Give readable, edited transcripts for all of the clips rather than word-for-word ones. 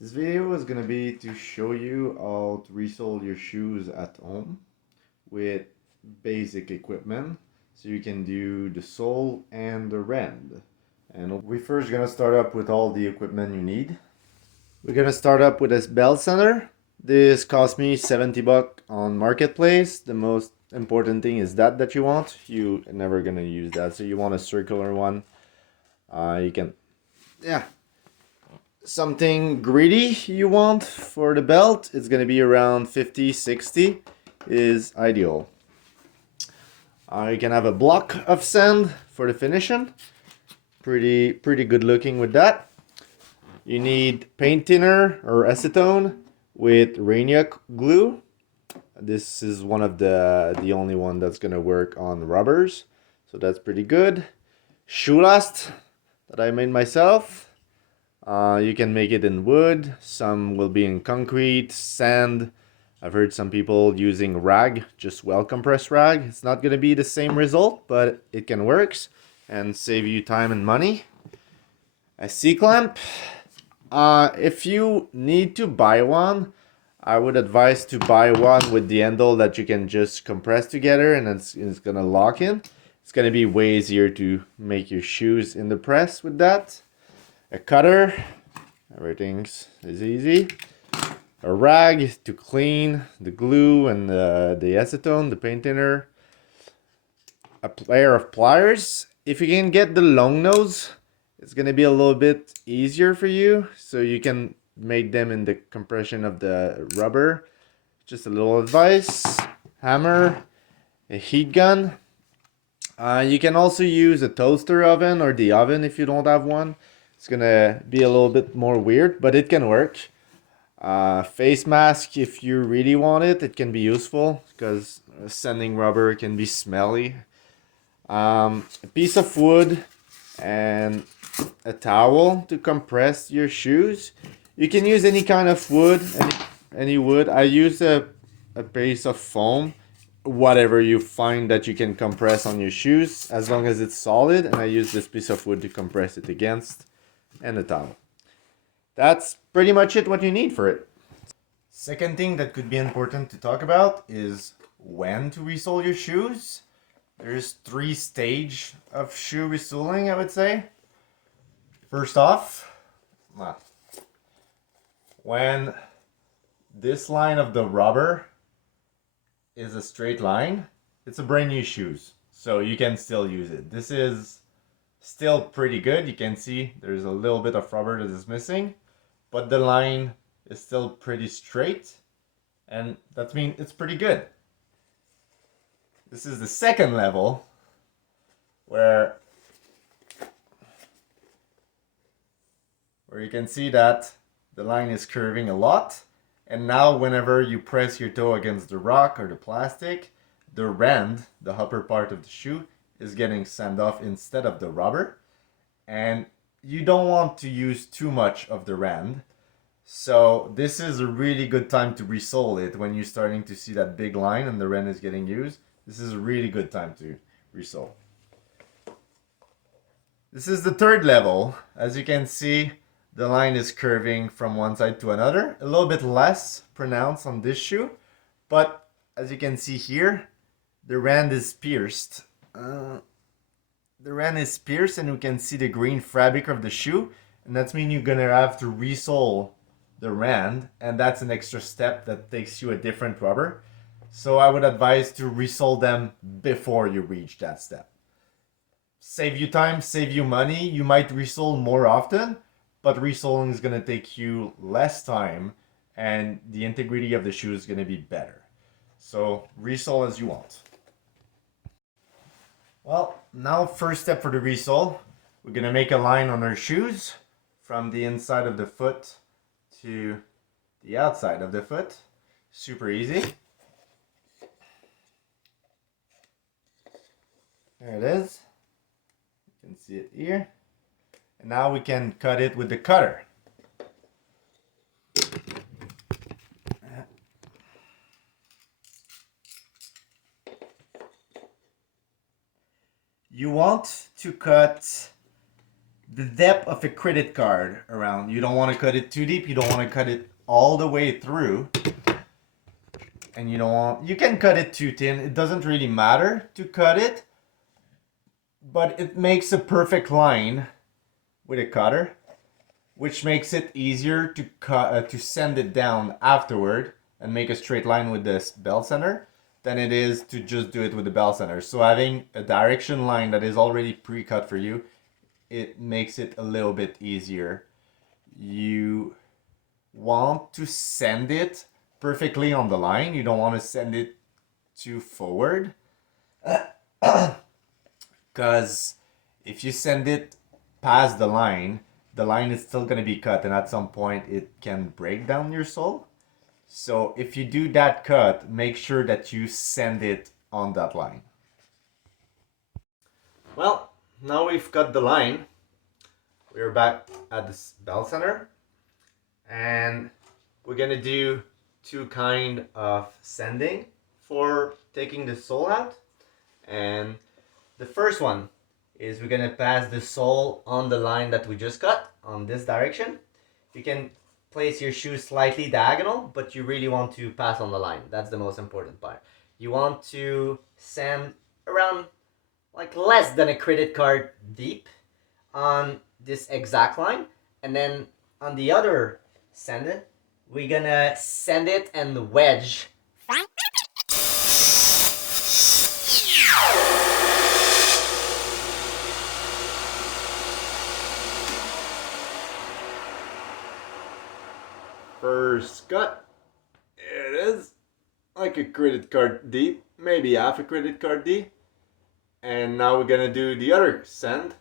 This video is gonna be to show you how to resole your shoes at home with basic equipment so you can do the sole and the rend. And we first gonna start up with all the equipment you need. We're gonna start up with this belt center. This cost me 70 bucks on Marketplace. The most important thing is that you want. You never gonna use that, so you want a circular one. You can, yeah, something gritty you want for the belt, it's gonna be around 50-60 is ideal. You can have a block of sand for the finishing. Pretty good looking with that. You need paint thinner or acetone with Rainia glue. This is one of the only one that's gonna work on rubbers, so that's pretty good. Shoe last that I made myself. You can make it in wood, some will be in concrete, sand. I've heard some people using rag, just well compressed rag. It's not going to be the same result, but it can work and save you time and money. A C-clamp. If you need to buy one, I would advise to buy one with the handle that you can just compress together and it's going to lock in. It's going to be way easier to make your shoes in the press with that. A cutter, everything is easy. A rag to clean the glue and the acetone, the paint thinner. A pair of pliers. If you can get the long nose, it's gonna be a little bit easier for you, so you can make them in the compression of the rubber. Just a little advice. Hammer, a heat gun. You can also use a toaster oven or the oven if you don't have one. It's gonna be a little bit more weird, but it can work. Face mask, if you really want it, it can be useful because sanding rubber can be smelly. A piece of wood and a towel to compress your shoes. You can use any kind of wood, any wood. I use a piece of foam, whatever you find that you can compress on your shoes, as long as it's solid, and I use this piece of wood to compress it against, and a towel. That's pretty much it what you need for it. Second thing that could be important to talk about is when to resole your shoes. There's 3 stages of shoe resoling, I would say. First off, when this line of the rubber is a straight line, it's a brand new shoes, so you can still use it. This is still pretty good. You can see there's a little bit of rubber that is missing, but the line is still pretty straight, and that means it's pretty good. This is the second level where you can see that the line is curving a lot, and now whenever you press your toe against the rock or the plastic, the rand, the upper part of the shoe, is getting sanded off instead of the rubber, and you don't want to use too much of the rand. So this is a really good time to resole it when you're starting to see that big line and the rand is getting used. This is a really good time to resole. This is the third level. As you can see, the line is curving from one side to another. A little bit less pronounced on this shoe, but as you can see here, the rand is pierced. The rand is pierced and you can see the green fabric of the shoe, and that means you're gonna have to resole the rand, and that's an extra step that takes you a different rubber. So I would advise to resole them before you reach that step. Save you time, save you money. You might resole more often, but resoling is gonna take you less time and the integrity of the shoe is gonna be better. So resole as you want. Well, now first step for the resole, we're gonna make a line on our shoes from the inside of the foot to the outside of the foot. Super easy. There it is. You can see it here. And now we can cut it with the cutter. You want to cut the depth of a credit card around. You don't want to cut it too deep. You don't want to cut it all the way through. And you can cut it too thin. It doesn't really matter to cut it, but it makes a perfect line with a cutter, which makes it easier to to sand it down afterward and make a straight line with this belt sander than it is to just do it with the belt sander. So having a direction line that is already pre-cut for you, it makes it a little bit easier. You want to send it perfectly on the line. You don't want to send it too forward, because if you send it past the line is still going to be cut, and at some point it can break down your sole. So if you do that cut, make sure that you send it on that line. Well, now we've cut the line. We're back at this belt sander, and we're gonna do two kind of sanding for taking the sole out. And the first one is we're gonna pass the sole on the line that we just cut on this direction. You can place your shoe slightly diagonal, but you really want to pass on the line. That's the most important part. You want to sand around like less than a credit card deep on this exact line, and then on the other sand, we're gonna sand it and wedge. First cut, here it is, like a credit card deep, maybe half a credit card deep. And now we're gonna do the other sand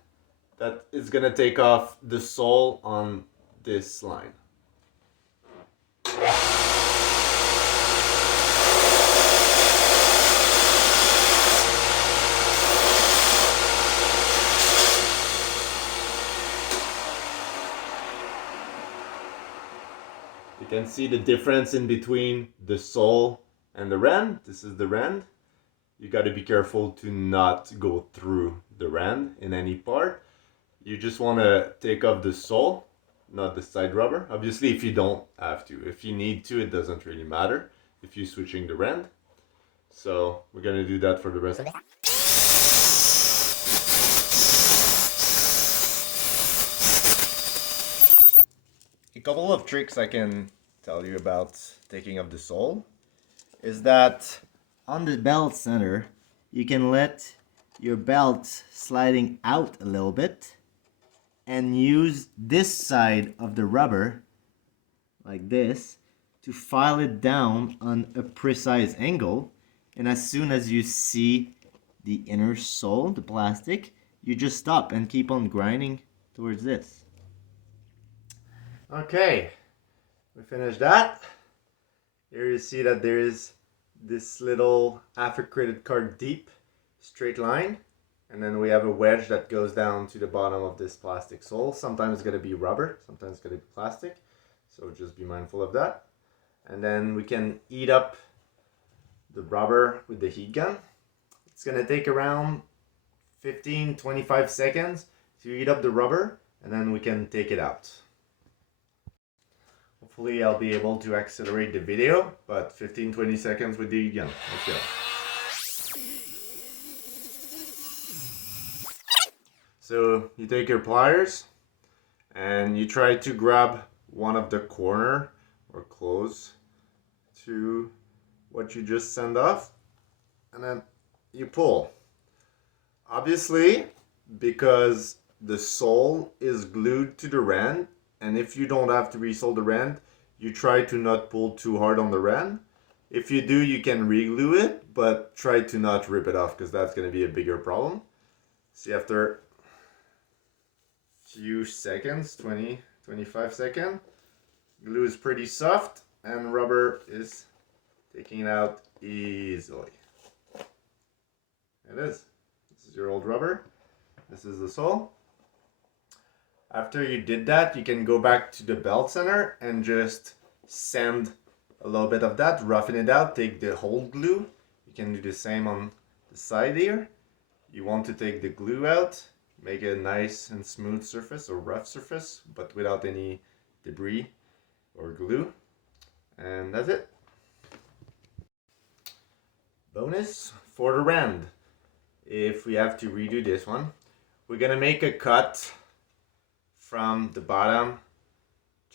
that is gonna take off the sole on this line. You can see the difference in between the sole and the rand. This is the rand. You got to be careful to not go through the rand in any part. You just want to take off the sole, not the side rubber. Obviously, if you don't have to. If you need to, it doesn't really matter if you're switching the rand. So we're going to do that for the rest. A couple of tricks I can tell you about taking off the sole is that on the belt center, you can let your belt sliding out a little bit and use this side of the rubber, like this, to file it down on a precise angle. And as soon as you see the inner sole, the plastic, you just stop and keep on grinding towards this. Okay, we finished that. Here you see that there is this little half a credit card deep straight line, and then we have a wedge that goes down to the bottom of this plastic sole. Sometimes it's going to be rubber, sometimes it's going to be plastic, so just be mindful of that. And then we can heat up the rubber with the heat gun. It's going to take around 15-25 seconds to heat up the rubber, and then we can take it out. Hopefully I'll be able to accelerate the video, but 15-20 seconds with the gun. Let's go. So you take your pliers and you try to grab one of the corner or close to what you just send off, and then you pull. Obviously, because the sole is glued to the rand, and if you don't have to resole the rand, you try to not pull too hard on the rand. If you do, you can re-glue it, but try to not rip it off because that's going to be a bigger problem. See, after a few seconds, 20-25 seconds, glue is pretty soft and rubber is taking it out easily. It is. This is your old rubber. This is the sole. After you did that, you can go back to the belt center and just sand a little bit of that, roughen it out, take the whole glue. You can do the same on the side here. You want to take the glue out, make a nice and smooth surface or rough surface, but without any debris or glue. And that's it. Bonus for the rand. If we have to redo this one, we're gonna make a cut from the bottom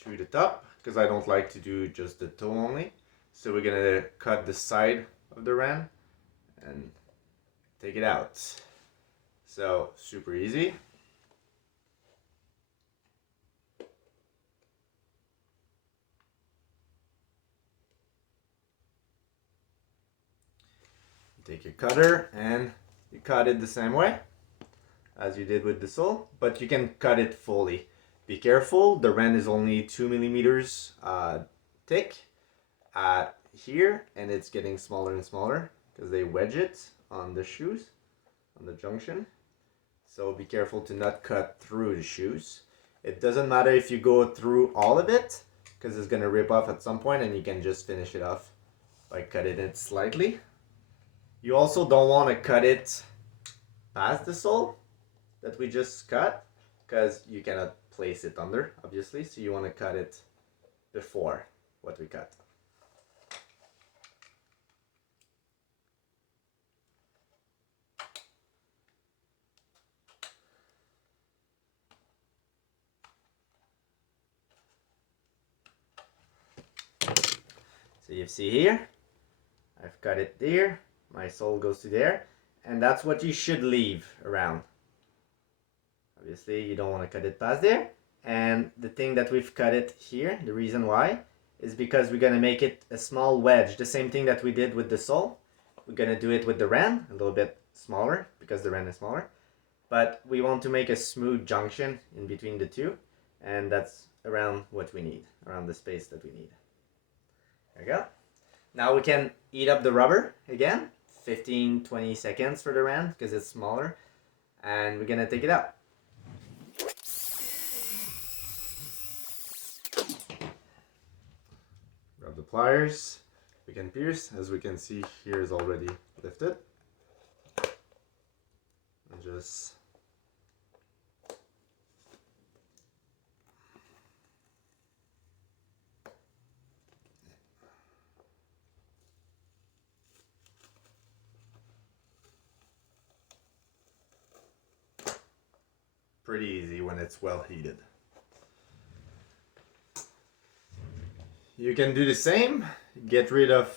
to the top because I don't like to do just the toe only. So we're gonna cut the side of the rand and take it out. So super easy. Take your cutter and you cut it the same way as you did with the sole, but you can cut it fully. Be careful, the rand is only 2 millimeters thick at here, and it's getting smaller and smaller because they wedge it on the shoes, on the junction. So be careful to not cut through the shoes. It doesn't matter if you go through all of it because it's gonna rip off at some point, and you can just finish it off by cutting it slightly. You also don't want to cut it past the sole that we just cut because you cannot place it under, obviously. So you want to cut it before what we cut. So you see here, I've cut it there. My sole goes to there, and that's what you should leave around. Obviously, you don't want to cut it past there. And the thing that we've cut it here, the reason why, is because we're going to make it a small wedge. The same thing that we did with the sole. We're going to do it with the rand, a little bit smaller because the rand is smaller. But we want to make a smooth junction in between the two. And that's around what we need, around the space that we need. There we go. Now we can heat up the rubber again. 15-20 seconds for the rand because it's smaller, and we're gonna take it out. Grab the pliers, we can pierce. As we can see, here is already lifted, and just pretty easy when it's well heated. You can do the same, get rid of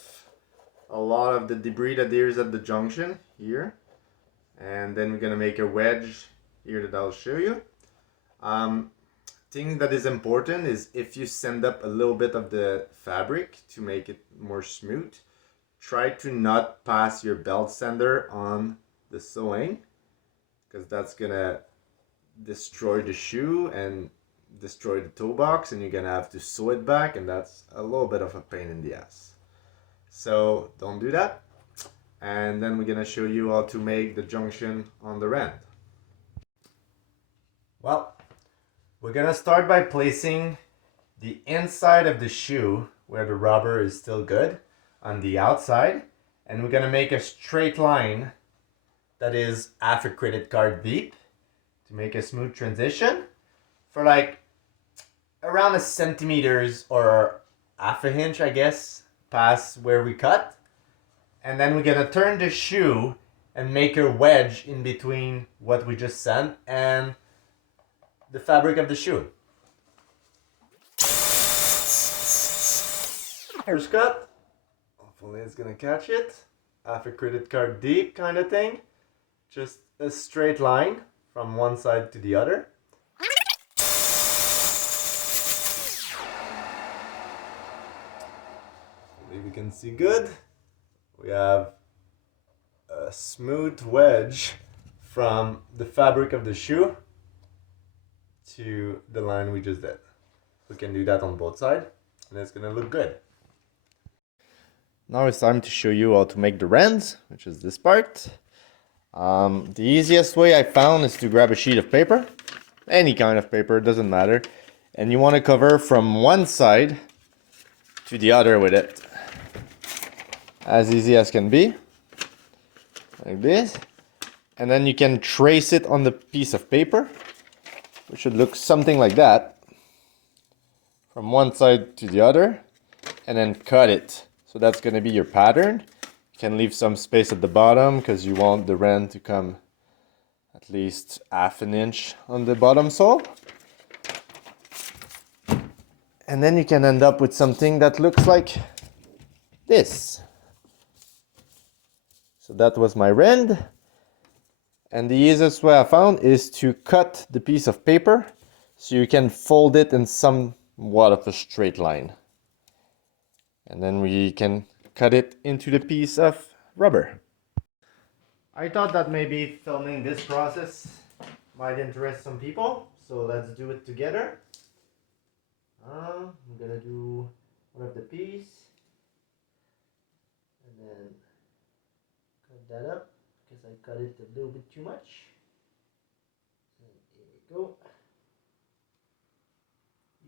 a lot of the debris that there is at the junction here, and then we're gonna make a wedge here that I'll show you. Thing that is important is if you send up a little bit of the fabric to make it more smooth, try to not pass your belt sander on the sewing because that's gonna destroy the shoe and destroy the toe box, and you're gonna have to sew it back, and that's a little bit of a pain in the ass. So don't do that. And then we're gonna show you how to make the junction on the rand. Well, we're gonna start by placing the inside of the shoe where the rubber is still good on the outside, and we're gonna make a straight line that is half a credit card deep to make a smooth transition for like around 1 centimeters or half a inch, I guess, past where we cut. And then we're gonna turn the shoe and make a wedge in between what we just sent and the fabric of the shoe. First cut. Hopefully it's gonna catch it. Half a credit card deep kind of thing. Just a straight line from one side to the other. Hopefully we can see good. We have a smooth wedge from the fabric of the shoe to the line we just did. We can do that on both sides, and it's gonna look good. Now it's time to show you how to make the rands, which is this part. The easiest way I found is to grab a sheet of paper, any kind of paper, doesn't matter, and you want to cover from one side to the other with it. As easy as can be, like this. And then you can trace it on the piece of paper, which should look something like that, from one side to the other, and then cut it. So that's going to be your pattern. You can leave some space at the bottom because you want the wren to come at least half an inch on the bottom sole. And then you can end up with something that looks like this. So that was my rend. And the easiest way I found is to cut the piece of paper so you can fold it in somewhat of a straight line. And then we can cut it into the piece of rubber. I thought that maybe filming this process might interest some people, so let's do it together. I'm gonna do one of the piece and then cut that up because I cut it a little bit too much. And here we go.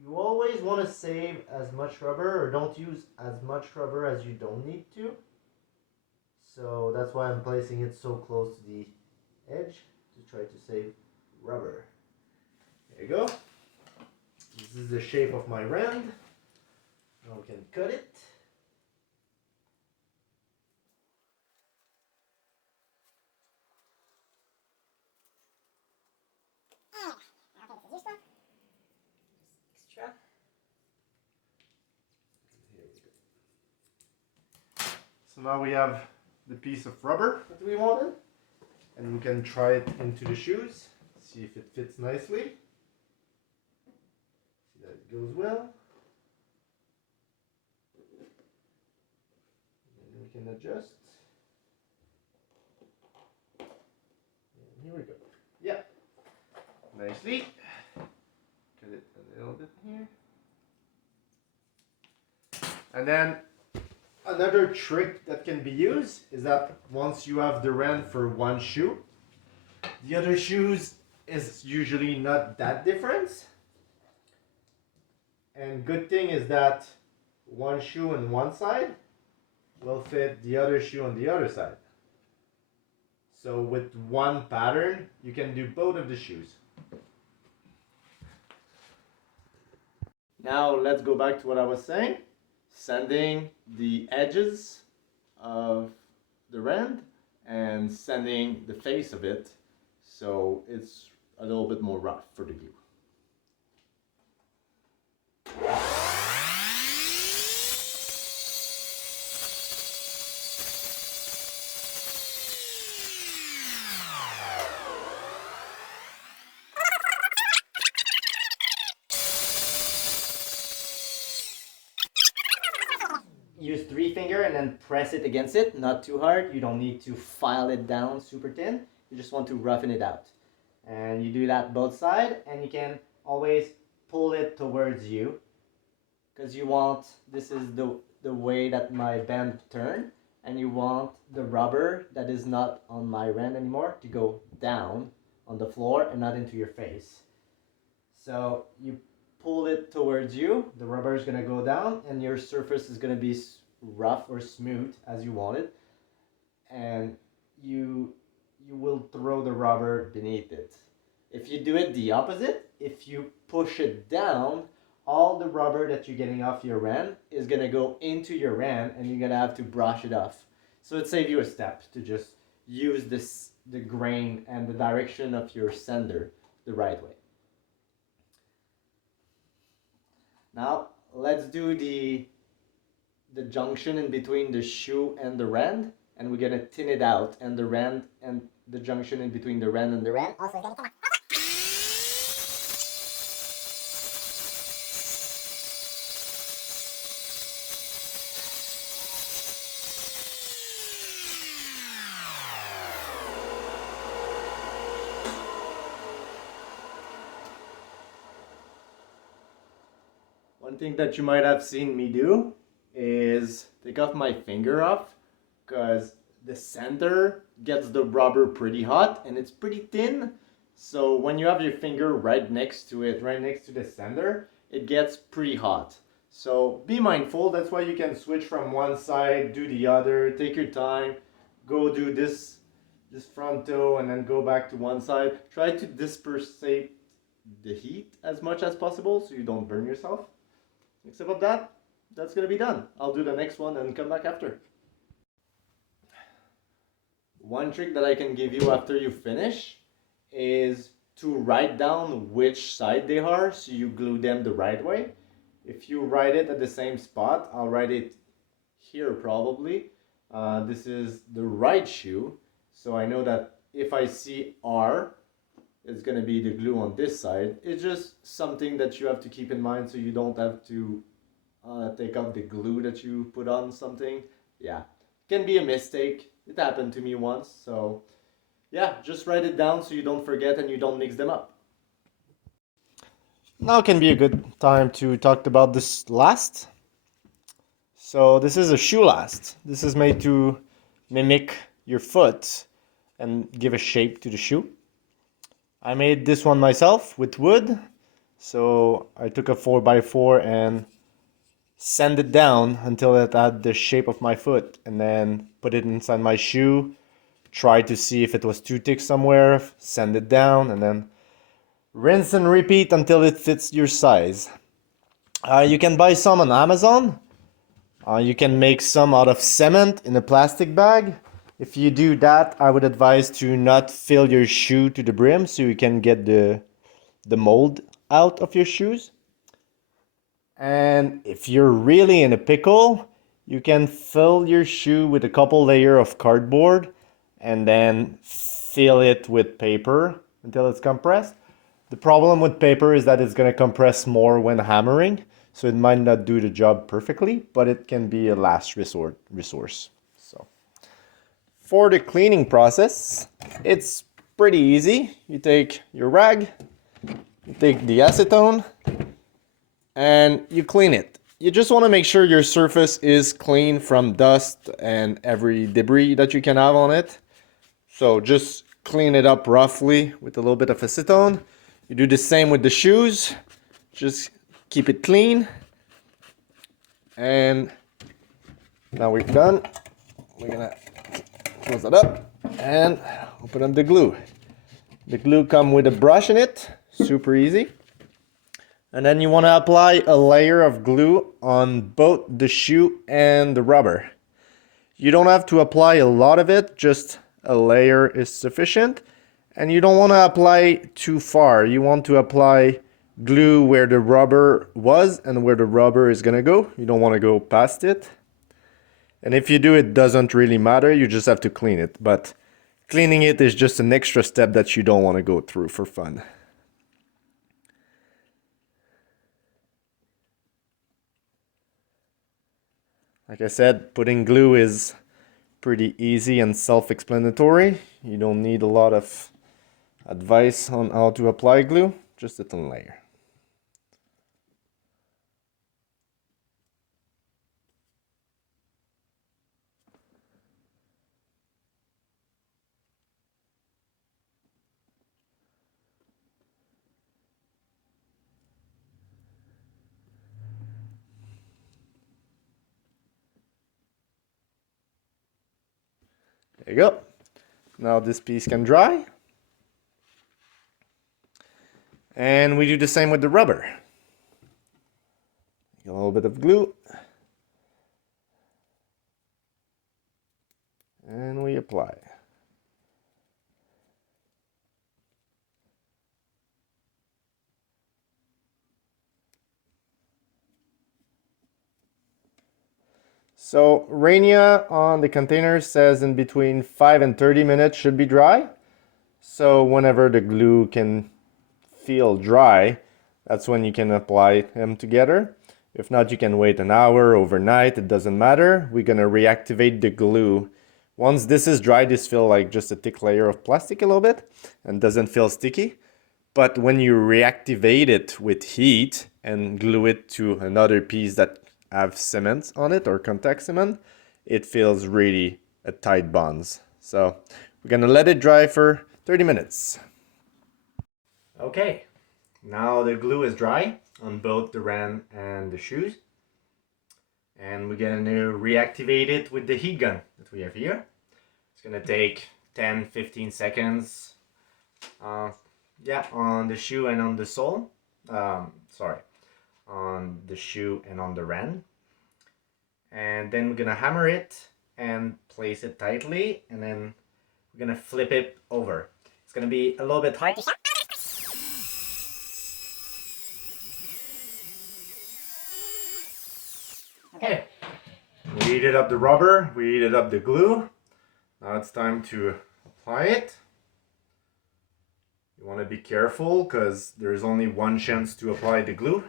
You always want to save as much rubber, or don't use as much rubber as you don't need to. So that's why I'm placing it so close to the edge to try to save rubber. There you go. This is the shape of my rend. Now we can cut it. Extra. Here we go. So now we have the piece of rubber that we wanted, and we can try it into the shoes, see if it fits nicely. See that it goes well. And we can adjust. And here we go. Yeah, nicely. Cut it a little bit here. And then another trick that can be used is that once you have the rend for one shoe, the other shoes is usually not that different. And good thing is that one shoe on one side will fit the other shoe on the other side. So with one pattern, you can do both of the shoes. Now let's go back to what I was saying. Sanding the edges of the rend and sanding the face of it so it's a little bit more rough for the glue. Use 3-finger and then press it against it, not too hard. You don't need to file it down super thin. You just want to roughen it out. And you do that both sides, and you can always pull it towards you because you want, this is the way that my band turn, and you want the rubber that is not on my rend anymore to go down on the floor and not into your face. So you pull it towards you, the rubber is going to go down, and your surface is going to be rough or smooth as you want it, and you will throw the rubber beneath it. If you do it the opposite, if you push it down, all the rubber that you're getting off your rend is going to go into your rend, and you're going to have to brush it off. So it saves you a step to just use the grain and the direction of your sender the right way. Now let's do the junction in between the shoe and the rend, and we're gonna thin it out, and the rend and the junction in between the rend and the rend also is gonna come out. One thing that you might have seen me do is take off my finger off, because the center gets the rubber pretty hot and it's pretty thin. So when you have your finger right next to it, right next to the center, it gets pretty hot. So be mindful. That's why you can switch from one side, do the other, take your time, go do this. this front toe and then go back to one side. Try to disperse the heat as much as possible so you don't burn yourself. Except for that, that's gonna be done. I'll do the next one and come back after. One trick that I can give you after you finish is to write down which side they are so you glue them the right way. If you write it at the same spot, I'll write it here probably. This is the right shoe, so I know that if I see R, it's going to be the glue on this side. It's just something that you have to keep in mind so you don't have to take out the glue that you put on something. Yeah, can be a mistake. It happened to me once, so yeah, just write it down so you don't forget and you don't mix them up. Now can be a good time to talk about this last. So this is a shoe last. This is made to mimic your foot and give a shape to the shoe. I made this one myself with wood. So I took a 4x4 and sanded it down until it had the shape of my foot, and then put it inside my shoe. Try to see if it was too thick somewhere, sand it down, and then rinse and repeat until it fits your size. You can buy some on Amazon. You can make some out of cement in a plastic bag. If you do that, I would advise to not fill your shoe to the brim so you can get the mold out of your shoes. And if you're really in a pickle, you can fill your shoe with a couple layer of cardboard and then fill it with paper until it's compressed. The problem with paper is that it's going to compress more when hammering, so it might not do the job perfectly, but it can be a last resource. So for the cleaning process, it's pretty easy. You take your rag, you take the acetone, and you clean it. You just want to make sure your surface is clean from dust and every debris that you can have on it. So just clean it up roughly with a little bit of acetone. You do the same with the shoes. Just keep it clean. And now we're done. We're gonna close it up and open up the glue. The glue comes with a brush in it, super easy. And then you want to apply a layer of glue on both the shoe and the rubber. You don't have to apply a lot of it, just a layer is sufficient. And you don't want to apply too far. You want to apply glue where the rubber was and where the rubber is going to go. You don't want to go past it. And if you do, it doesn't really matter. You just have to clean it. But cleaning it is just an extra step that you don't want to go through for fun. Like I said, putting glue is pretty easy and self-explanatory. You don't need a lot of advice on how to apply glue, just a thin layer. There you go. Now this piece can dry. And we do the same with the rubber. A little bit of glue. And we apply. So Rania on the container says in between 5 and 30 minutes should be dry. So whenever the glue can feel dry, that's when you can apply them together. If not, you can wait an hour, overnight, it doesn't matter. We're gonna reactivate the glue. Once this is dry, this feels like just a thick layer of plastic a little bit and doesn't feel sticky. But when you reactivate it with heat and glue it to another piece that have cement on it or contact cement, it feels really a tight bonds. So we're gonna let it dry for 30 minutes. Okay, now the glue is dry on both the ram and the shoes. And we're gonna reactivate it with the heat gun that we have here. It's gonna take 10-15 seconds. Yeah, on the shoe and on the sole. Sorry, on the shoe and on the ren. And then we're gonna hammer it and place it tightly, and then we're gonna flip it over. It's gonna be a little bit hard to Okay. We heated up the rubber, we heated up the glue. Now it's time to apply it. You want to be careful because there's only one chance to apply the glue.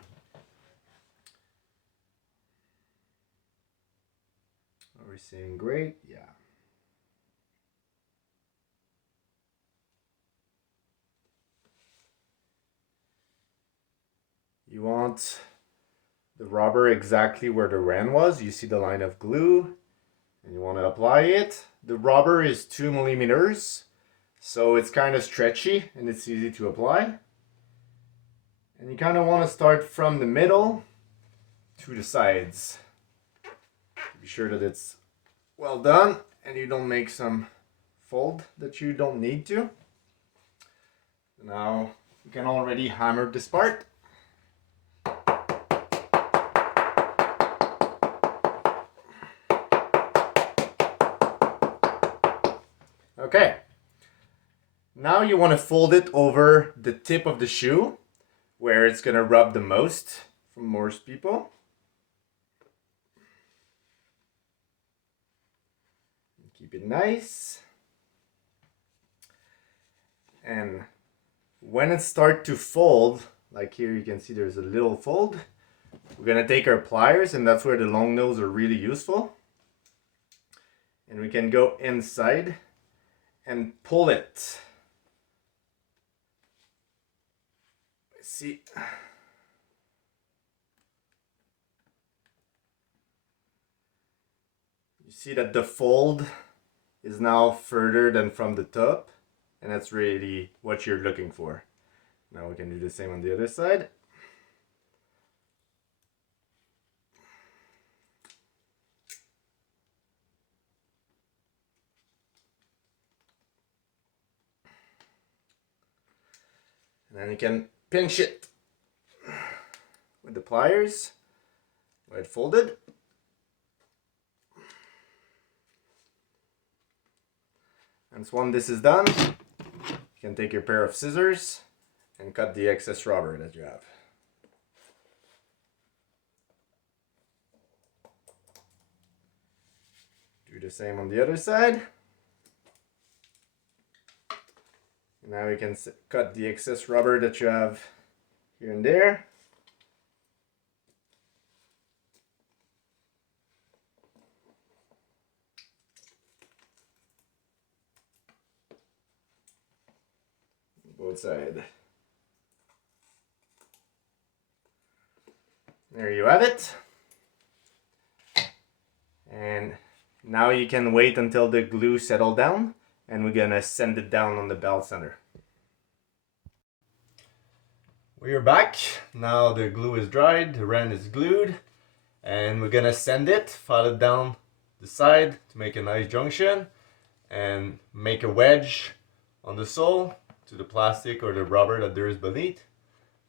Are we seeing great? Yeah. You want the rubber exactly where the ren was. You see the line of glue and you want to apply it. The rubber is 2 millimeters, so it's kind of stretchy and it's easy to apply. And you kind of want to start from the middle to the sides. Be sure that it's well done and you don't make some fold that you don't need to. Now you can already hammer this part. Okay, now you want to fold it over the tip of the shoe where it's going to rub the most for most people. Keep it nice. And when it starts to fold, like here you can see there's a little fold, we're going to take our pliers, and that's where the long nails are really useful. And we can go inside and pull it. See, you see that the fold is now further than from the top, and that's really what you're looking for. Now we can do the same on the other side. And then you can pinch it with the pliers where it folded. And once this is done, you can take your pair of scissors and cut the excess rubber that you have. Do the same on the other side. Now we can cut the excess rubber that you have here and there. Both sides. There you have it. And now you can wait until the glue settles down, and we're gonna sand it down on the belt center. We are back. Now the glue is dried, the ren is glued, and we're gonna sand it, file it down the side to make a nice junction, and make a wedge on the sole to the plastic or the rubber that there is beneath,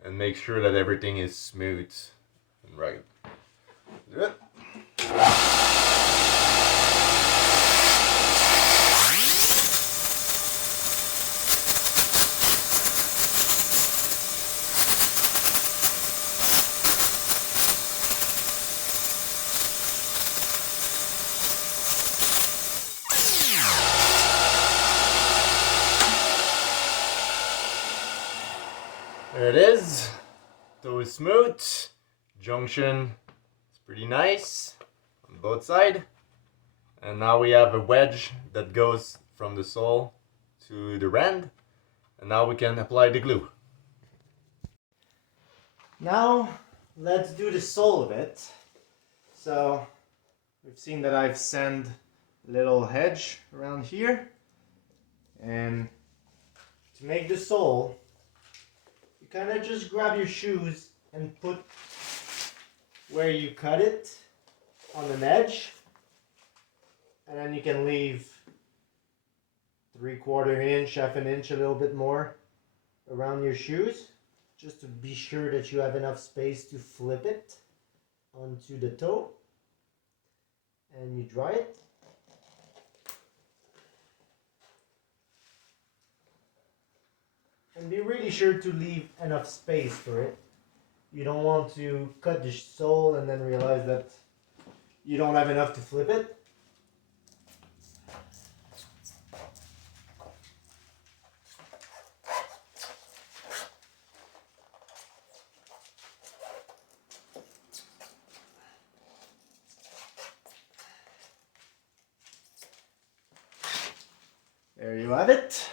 and make sure that everything is smooth and right. Do it. There it is. Toe is smooth. Junction is pretty nice on both sides. And now we have a wedge that goes from the sole to the rand. And now we can apply the glue. Now let's do the sole of it. So we've seen that I've sanded a little hedge around here. And to make the sole, you kind of just grab your shoes and put where you cut it on an edge, and then you can leave 3/4 inch, half an inch, a little bit more around your shoes, just to be sure that you have enough space to flip it onto the toe. And you dry it. And be really sure to leave enough space for it. You don't want to cut the sole and then realize that you don't have enough to flip it. There you have it.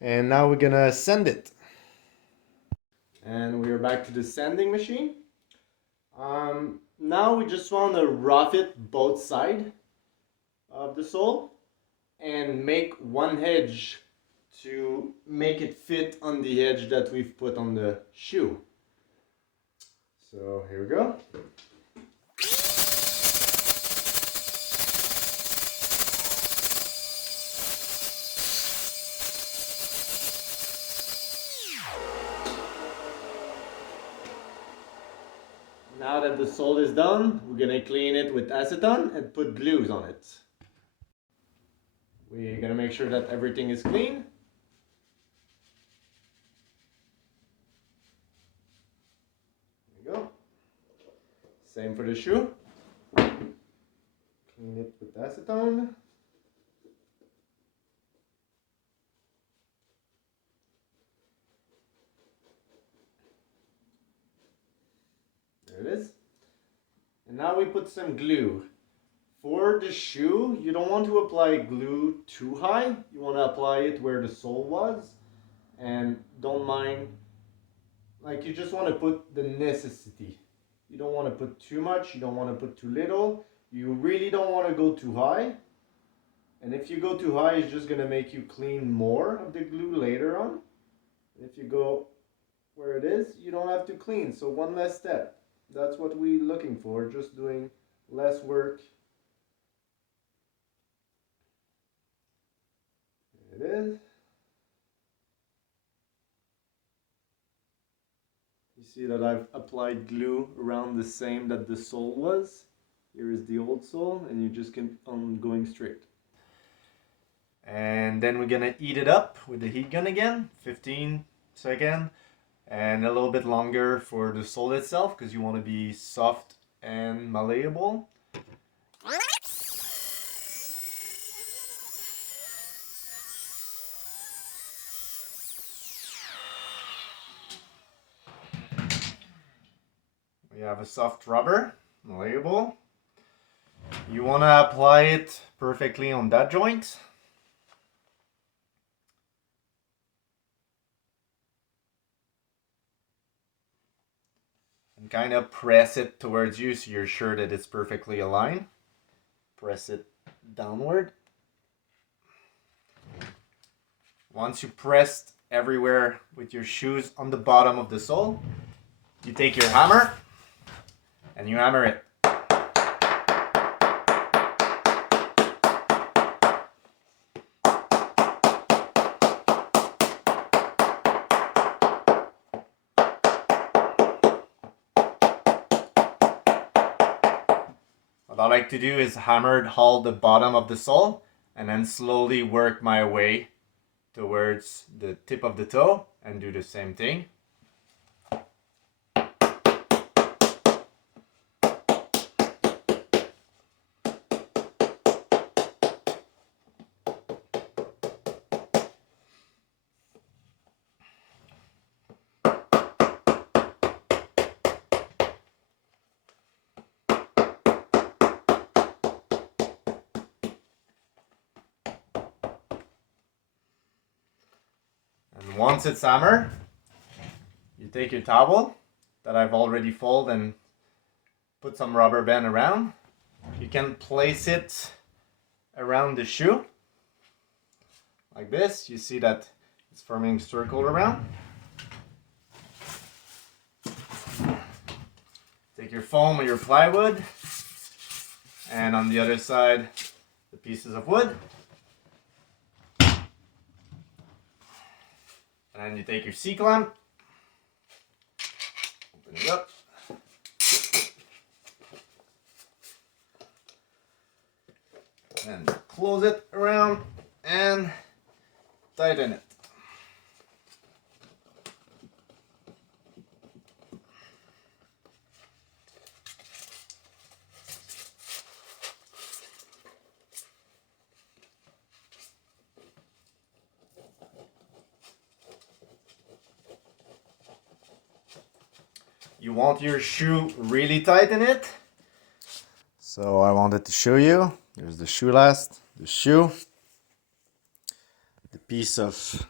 And now we're gonna sand it. And we're back to the sanding machine. Now we just want to rough it both sides of the sole and make one edge to make it fit on the edge that we've put on the shoe. So here we go. Now that the sole is done, we're gonna clean it with acetone and put glues on it. We're gonna make sure that everything is clean. There you go. Same for the shoe. Clean it with acetone. There it is. And now we put some glue. For the shoe, you don't want to apply glue too high. You want to apply it where the sole was. And don't mind, like you just want to put the necessity. You don't want to put too much, you don't want to put too little. You really don't want to go too high. And if you go too high, it's just going to make you clean more of the glue later on. If you go where it is, you don't have to clean. So one less step. That's what we're looking for, just doing less work. There it is. You see that I've applied glue around the same that the sole was. Here is the old sole, and you just keep on going straight. And then we're gonna heat it up with the heat gun again, 15 seconds, and a little bit longer for the sole itself because you want to be soft and malleable. We have a soft rubber, malleable. You want to apply it perfectly on that joint. And kind of press it towards you so you're sure that it's perfectly aligned. Press it downward. Once you pressed everywhere with your shoes on the bottom of the sole, you take your hammer and you hammer it. What I like to do is hammer all the bottom of the sole and then slowly work my way towards the tip of the toe and do the same thing. And once it's hammered, you take your towel that I've already folded and put some rubber band around. You can place it around the shoe like this. You see that it's forming a circle around. Take your foam or your plywood, and on the other side, the pieces of wood. And you take your C-clamp, open it up, and close it around and tighten it. You want your shoe really tight in it. So I wanted to show you. There's the shoe last, the shoe, the piece of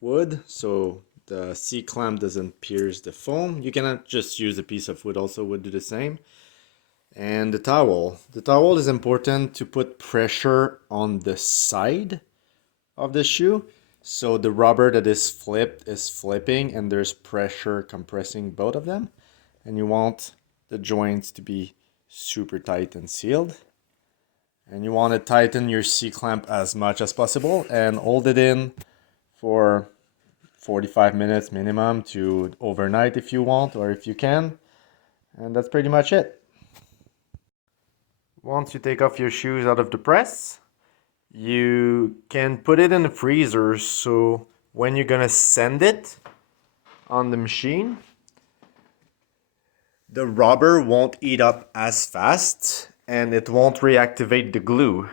wood so the C-clamp doesn't pierce the foam. You cannot just use a piece of wood, also would do the same. And the towel. The towel is important to put pressure on the side of the shoe. So the rubber that is flipped is flipping and there's pressure compressing both of them. And you want the joints to be super tight and sealed. And you want to tighten your C-clamp as much as possible and hold it in for 45 minutes minimum to overnight if you want or if you can. And that's pretty much it. Once you take off your shoes out of the press, you can put it in the freezer so when you're gonna sand it on the machine, the rubber won't eat up as fast and it won't reactivate the glue.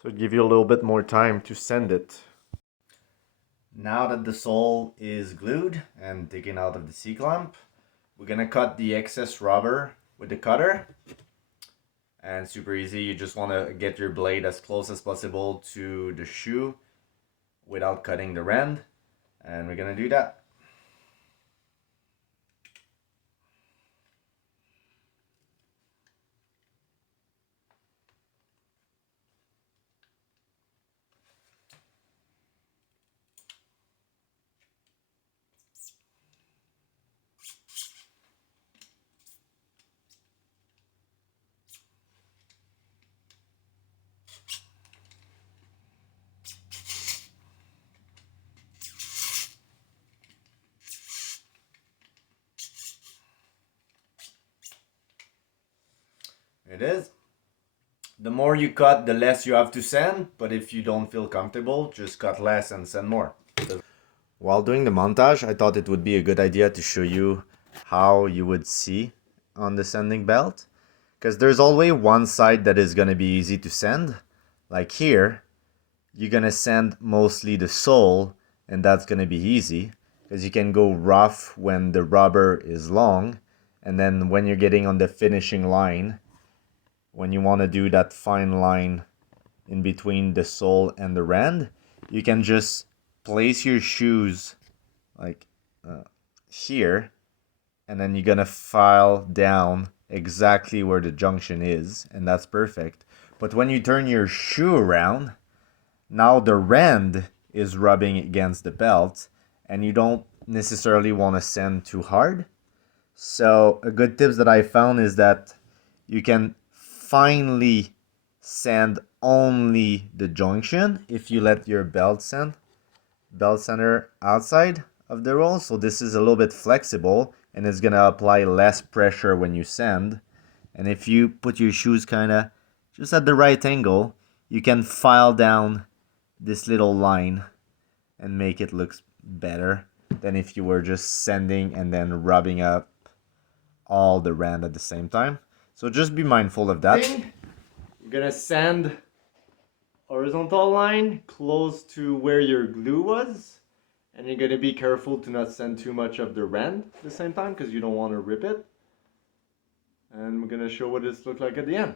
So it gives you a little bit more time to sand it. Now that the sole is glued and taken out of the C-clamp, we're gonna cut the excess rubber with the cutter. And super easy, you just want to get your blade as close as possible to the shoe without cutting the rand. And we're gonna do that. It is. The more you cut, the less you have to sand, but if you don't feel comfortable, just cut less and sand more. While doing the montage, I thought it would be a good idea to show you how you would see on the sanding belt. Because there's always one side that is going to be easy to sand. Like here, you're going to sand mostly the sole, and that's going to be easy. Because you can go rough when the rubber is long, and then when you're getting on the finishing line, when you want to do that fine line in between the sole and the rand, you can just place your shoes like here, and then you're gonna file down exactly where the junction is, and that's perfect. But when you turn your shoe around, now the rand is rubbing against the belt, and you don't necessarily want to sand too hard. So a good tips that I found is that you can finely sand only the junction if you let your belt sander outside of the roll. So this is a little bit flexible and it's gonna apply less pressure when you sand. And if you put your shoes kind of just at the right angle, you can file down this little line and make it look better than if you were just sanding and then rubbing up all the rand at the same time. So just be mindful of that. You're gonna sand horizontal line close to where your glue was, and you're gonna be careful to not sand too much of the rand at the same time because you don't want to rip it. And we're gonna show what this looks like at the end.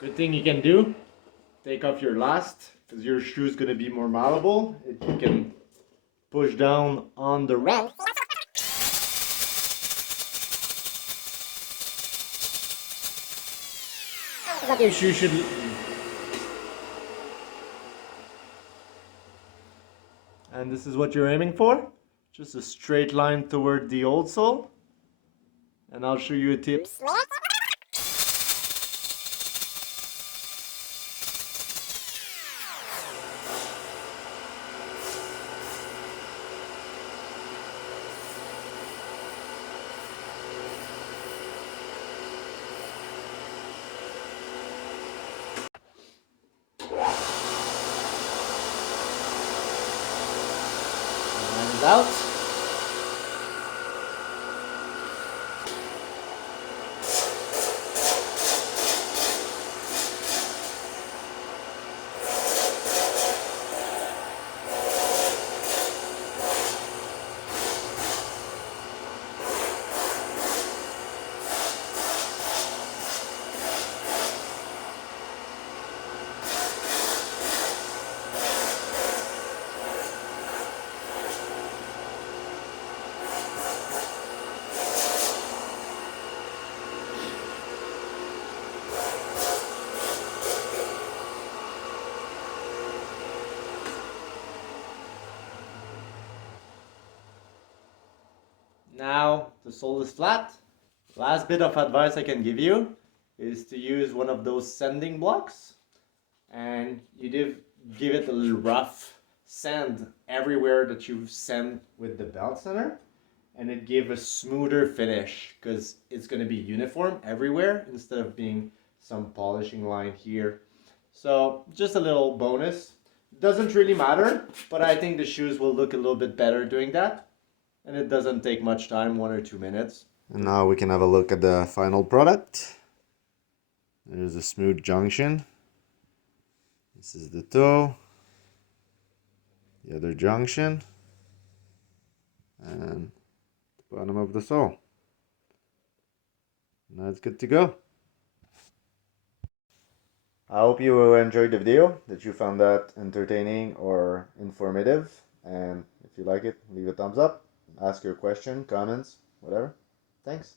Good thing you can do, take off your last, because your shoe is going to be more malleable. You can push down on the rail. Your shoe should... And this is what you're aiming for. Just a straight line toward the old sole. And I'll show you a tip. Line is out. Now the sole is flat. Last bit of advice I can give you is to use one of those sanding blocks, and you give it a little rough sand everywhere that you've sand with the belt center, and it gives a smoother finish because it's going to be uniform everywhere instead of being some polishing line here. So just a little bonus. Doesn't really matter, but I think the shoes will look a little bit better doing that. And it doesn't take much time, 1 or 2 minutes. And now we can have a look at the final product. There's a smooth junction. This is the toe, the other junction, and the bottom of the sole. Now it's good to go. I hope you enjoyed the video, that you found that entertaining or informative. And if you like it, leave a thumbs up, ask your question, comments, whatever. Thanks.